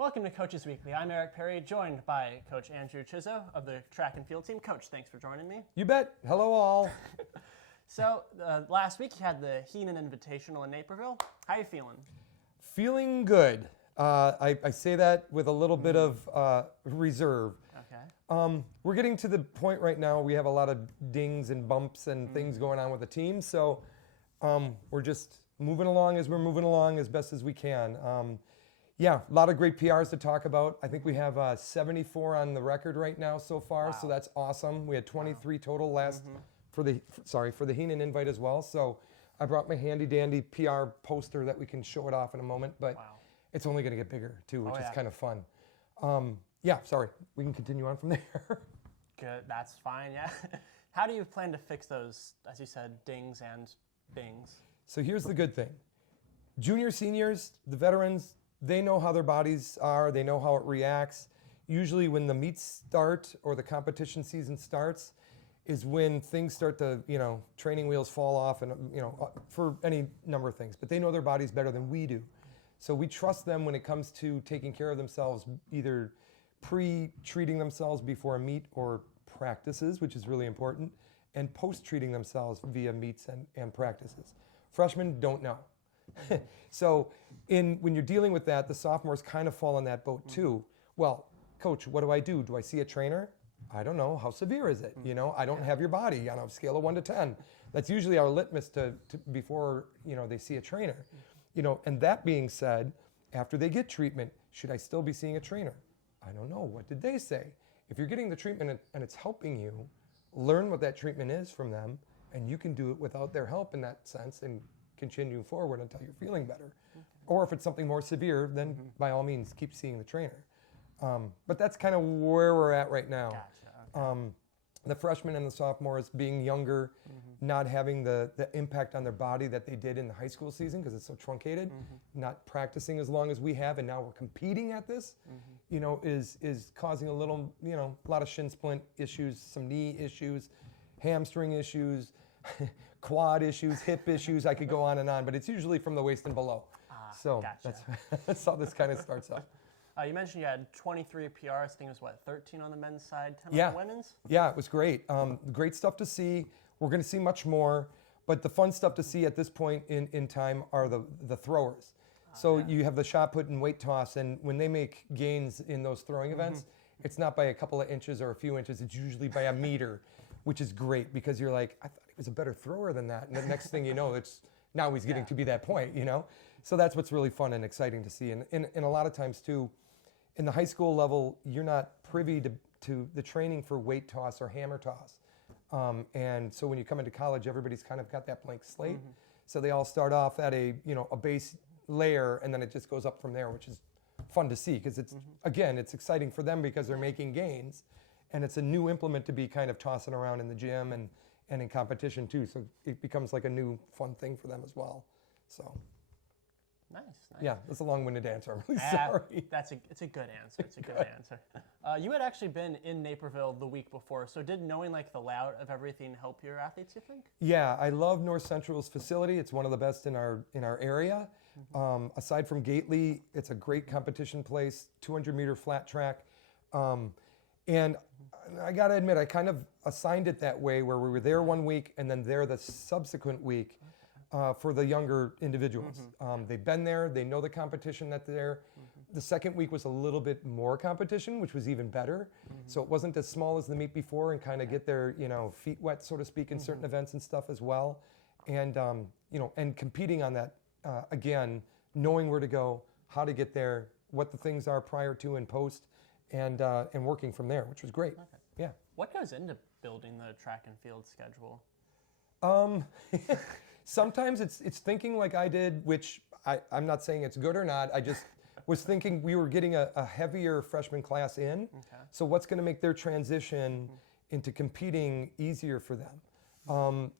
Welcome to Coaches Weekly. I'm Eric Perry, joined by Coach Andrew Chizzo of the track and field team. Coach, thanks for joining me. You bet. Hello, all. So, last week you had the Heenan Invitational in Naperville. How are you feeling? Feeling good. I say that with a little bit of reserve. Okay. We're getting to the point right now. We have a lot of dings and bumps and things going on with the team. So we're just moving along as we're moving along as best as we can. Yeah, a lot of great PRs to talk about. I think we have 74 on the record right now so far, Wow. so that's awesome. We had 23 total last for the Heenan invite as well. So I brought my handy dandy PR poster that we can show it off in a moment, but Wow. it's only going to get bigger too, which Oh, is yeah. kind of fun. Yeah, sorry, we can continue on from there. Good, that's fine, yeah. How do you plan to fix those, as you said, dings and bings? So here's the good thing. Junior, seniors, the veterans, they know how their bodies are. They know how it reacts. Usually when the meets start or the competition season starts is when things start to, training wheels fall off and, for any number of things. But they know their bodies better than we do. So we trust them when it comes to taking care of themselves, either pre-treating themselves before a meet or practices, which is really important, and post-treating themselves via meets and practices. Freshmen don't know. So when you're dealing with that, the sophomores kind of fall in that boat too. Well, coach, what do I do? Do I see a trainer? I don't know. How severe is it? I don't have your body on a scale of 1 to 10. That's usually our litmus to before, they see a trainer. And that being said, after they get treatment, should I still be seeing a trainer? I don't know. What did they say? If you're getting the treatment and it's helping you, learn what that treatment is from them, and you can do it without their help in that sense and continue forward until you're feeling better. Okay. Or if it's something more severe, then by all means, keep seeing the trainer. But that's kind of where we're at right now. Gotcha. Okay. The freshmen and the sophomores being younger, not having the impact on their body that they did in the high school season because it's so truncated, not practicing as long as we have, and now we're competing at this, is causing a little, a lot of shin splint issues, some knee issues, hamstring issues, quad issues, hip issues. I could go on and on, but it's usually from the waist and below. So gotcha. that's how this kind of starts up. You mentioned you had 23 PRs. I think it was, 13 on the men's side, 10 Yeah. on the women's? Yeah, it was great. Great stuff to see. We're going to see much more, but the fun stuff to see at this point in time are the throwers. So you have the shot put and weight toss, and when they make gains in those throwing events, it's not by a couple of inches or a few inches. It's usually by a meter, which is great because you're like, I thought he was a better thrower than that. And the next thing you know, now he's getting to be that point, So that's what's really fun and exciting to see. And a lot of times too, in the high school level, you're not privy to the training for weight toss or hammer toss. And so when you come into college, everybody's kind of got that blank slate. So they all start off at a base layer, and then it just goes up from there, which is fun to see because it's exciting for them because they're making gains, and it's a new implement to be kind of tossing around in the gym and in competition too. So it becomes like a new fun thing for them as well. So. Nice. Yeah, that's a long-winded answer. I'm really sorry. It's a good answer. It's a good answer. You had actually been in Naperville the week before, so did knowing the layout of everything help your athletes, you think? Yeah, I love North Central's facility. It's one of the best in our area. Aside from Gately, it's a great competition place, 200-meter flat track. And I got to admit, I kind of assigned it that way where we were there one week and then there the subsequent week. For the younger individuals. They've been there, they know the competition that's there. The second week was a little bit more competition, which was even better. So it wasn't as small as the meet before and kind of get their feet wet, so to speak, in certain events and stuff as well. And, and competing on that, again, knowing where to go, how to get there, what the things are prior to and post, and working from there, which was great. Okay. Yeah. What goes into building the track and field schedule? Sometimes it's thinking like I did, which I'm not saying it's good or not. I just was thinking we were getting a heavier freshman class in. Okay. So what's going to make their transition into competing easier for them?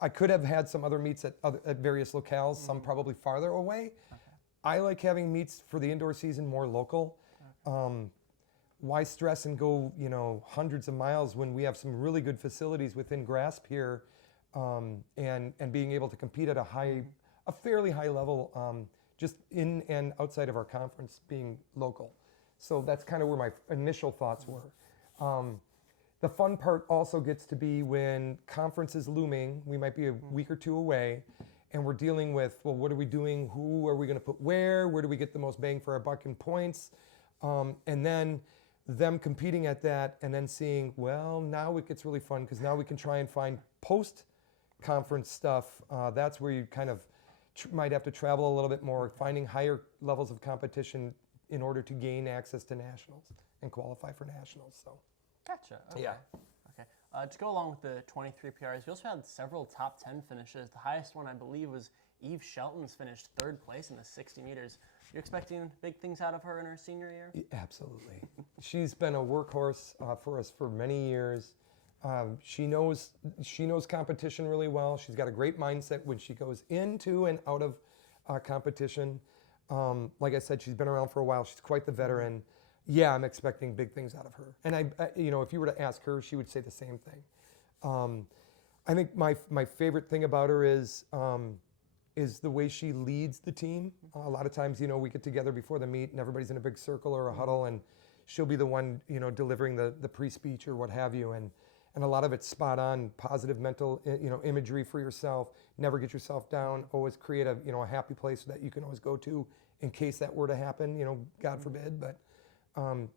I could have had some other meets at various locales, some probably farther away. Okay. I like having meets for the indoor season more local. Okay. Why stress and go, hundreds of miles when we have some really good facilities within grasp here, and being able to compete at a fairly high level just in and outside of our conference being local. So that's kind of where my initial thoughts were. The fun part also gets to be when conference is looming, we might be a week or two away, and we're dealing with, well, what are we doing? Who are we going to put where? Where do we get the most bang for our buck in points? And then them competing at that and then seeing, well, now it gets really fun because now we can try and find post-conference stuff. That's where you kind of might have to travel a little bit more, finding higher levels of competition in order to gain access to nationals and qualify for nationals. So, gotcha. Okay. Yeah. Okay. To go along with the 23 PRs, you also had several top 10 finishes. The highest one, I believe, was Eve Shelton's finished third place in the 60 meters. You're expecting big things out of her in her senior year? Absolutely. She's been a workhorse for us for many years. She knows competition really well. She's got a great mindset when she goes into and out of competition. Like I said, she's been around for a while. She's quite the veteran. Yeah, I'm expecting big things out of her. And I if you were to ask her, she would say the same thing. I think my favorite thing about her is the way she leads the team. A lot of times, we get together before the meet and everybody's in a big circle or a huddle, and she'll be the one, delivering the pre-speech or what have you. And a lot of it's spot on, positive mental, imagery for yourself. Never get yourself down. Always create a happy place that you can always go to in case that were to happen. God forbid. But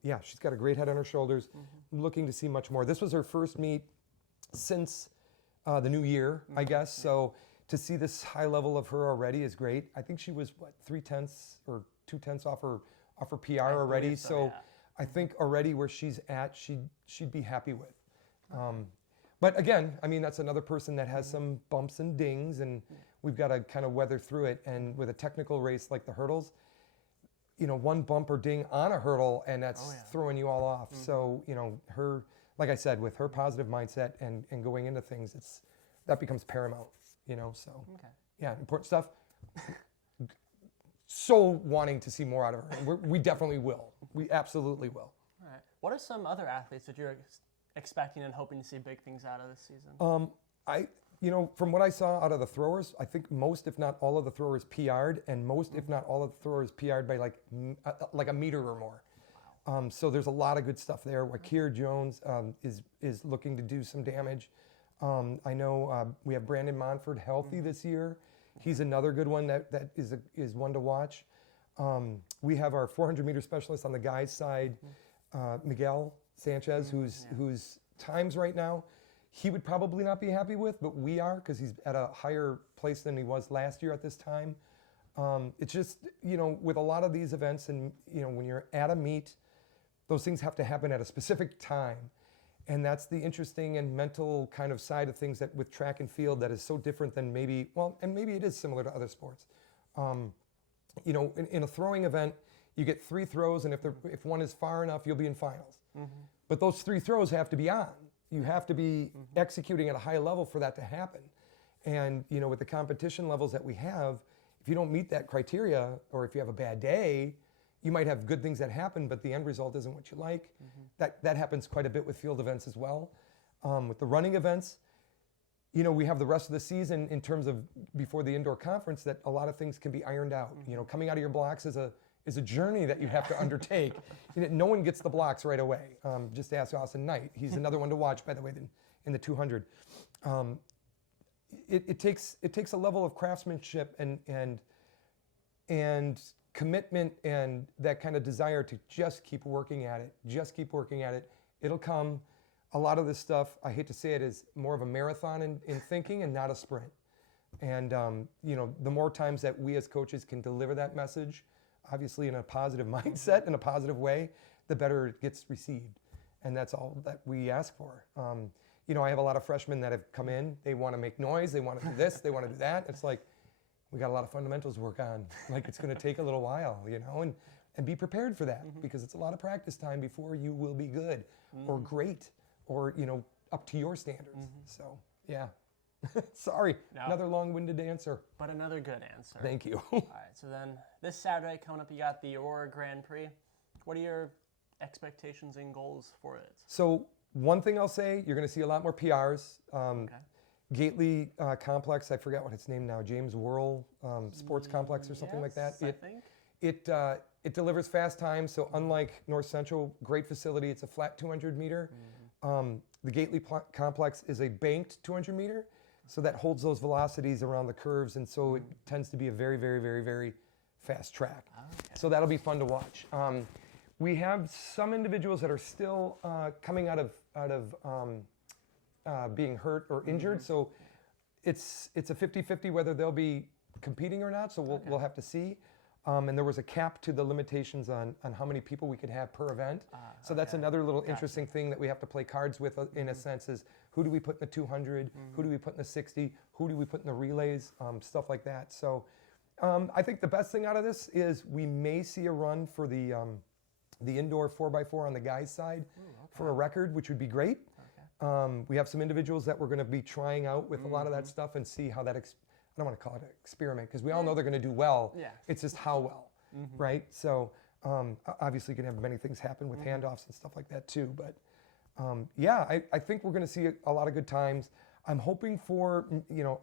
yeah, she's got a great head on her shoulders. I'm looking to see much more. This was her first meet since the new year, I guess. So to see this high level of her already is great. I think she was 3/10 or 2/10 off her PR already. So yeah. I think already where she's at, she'd be happy with. But again, that's another person that has some bumps and dings, and we've got to kind of weather through it. And with a technical race like the hurdles, one bump or ding on a hurdle, and that's throwing you all off. So, her, like I said, with her positive mindset and going into things, that becomes paramount, so. Okay. Yeah, important stuff. So wanting to see more out of her. We definitely will. We absolutely will. All right. What are some other athletes that you're expecting and hoping to see big things out of this season? From what I saw out of the throwers, I think most, if not all of the throwers PR'd, and most, if not all of the throwers PR'd by like a meter or more. Wow. So there's a lot of good stuff there. Wakir Jones is looking to do some damage. I know we have Brandon Monford healthy this year. He's another good one that is one to watch. We have our 400-meter specialist on the guys' side, Miguel Sanchez, whose times right now he would probably not be happy with, but we are, because he's at a higher place than he was last year at this time. It's just, with a lot of these events and, when you're at a meet, those things have to happen at a specific time. And that's the interesting and mental kind of side of things that with track and field that is so different than maybe it is similar to other sports. In a throwing event, you get 3 throws, and if one is far enough, you'll be in finals. But those 3 throws have to be on. You have to be executing at a high level for that to happen. And, with the competition levels that we have, if you don't meet that criteria, or if you have a bad day, you might have good things that happen, but the end result isn't what you like. That happens quite a bit with field events as well. With the running events, we have the rest of the season in terms of before the indoor conference that a lot of things can be ironed out. Coming out of your blocks is a journey that you have to undertake. No one gets the blocks right away. Just ask Austin Knight. He's another one to watch, by the way, in the 200. It takes a level of craftsmanship and commitment and that kind of desire to just keep working at it. It'll come. A lot of this stuff, I hate to say it, is more of a marathon in thinking and not a sprint. And the more times that we as coaches can deliver that message, obviously in a positive mindset, in a positive way, the better it gets received. And that's all that we ask for. I have a lot of freshmen that have come in. They want to make noise. They want to do this. They want to do that. It's like, we got a lot of fundamentals to work on. Like, it's going to take a little while, and be prepared for that because it's a lot of practice time before you will be good or great or, up to your standards. So, yeah. Sorry, another long-winded answer. But another good answer. Thank you. All right, so then this Saturday coming up, you got the Aurora Grand Prix. What are your expectations and goals for it? So one thing I'll say, you're going to see a lot more PRs. Gately complex. I forget what it's named now. James Worrell Sports Complex or something like that. I think. It delivers fast times. So unlike North Central, great facility. It's a flat 200 meter. The Gately complex is a banked 200 meter. So that holds those velocities around the curves. And so it tends to be a very, very, very, very fast track. Okay. So that'll be fun to watch. We have some individuals that are still coming out of being hurt or injured. So it's a 50-50 whether they'll be competing or not. So we'll have to see. And there was a cap to the limitations on how many people we could have per event. So that's another little interesting thing that we have to play cards with in a sense is who do we put in the 200, who do we put in the 60, who do we put in the relays, stuff like that. So I think the best thing out of this is we may see a run for the indoor 4x4 on the guys' side for a record, which would be great. We have some individuals that we're going to be trying out with a lot of that stuff and see how that, I don't want to call it an experiment because we all know they're going to do well. Yeah. It's just how well, right? So obviously you can have many things happen with handoffs and stuff like that too. But I think we're going to see a lot of good times. I'm hoping for,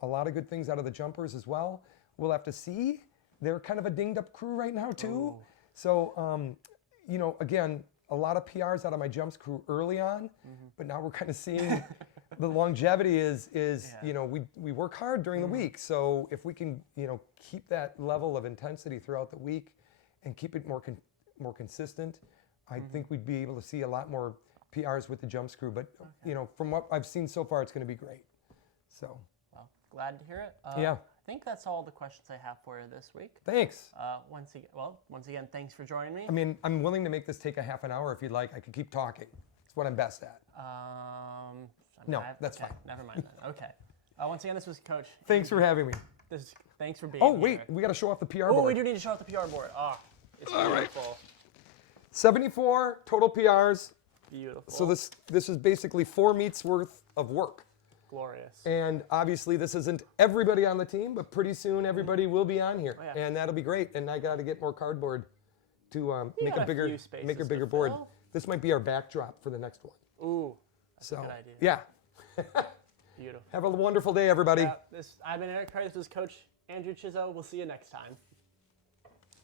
a lot of good things out of the jumpers as well. We'll have to see. They're kind of a dinged up crew right now too. So, again, a lot of PRs out of my jumps crew early on, but now we're kind of seeing the longevity is we work hard during the week. So if we can, keep that level of intensity throughout the week and keep it more consistent, I think we'd be able to see a lot more PRs with the jumps crew. But, from what I've seen so far, it's going to be great. So. Well, glad to hear it. I think that's all the questions I have for you this week. Thanks. Once again, thanks for joining me. I mean, I'm willing to make this take a half an hour if you'd like. I could keep talking. It's what I'm best at. No, that's fine. Never mind then. Okay. Once again, this was Coach. Thanks for having me. Thanks for being here. Oh, wait. We got to show off the PR board. Oh, we do need to show off the PR board. It's All beautiful. Right. 74 total PRs. Beautiful. So this is basically 4 meets worth of work. Glorious. And obviously this isn't everybody on the team, but pretty soon everybody will be on here. Oh, yeah. And that'll be great. And I got to get more cardboard to make a bigger board. Fill. This might be our backdrop for the next one. Ooh, that's a good idea. Yeah. Beautiful. Have a wonderful day, everybody. I've been Eric Perry. This was Coach Andrew Chizzo. We'll see you next time.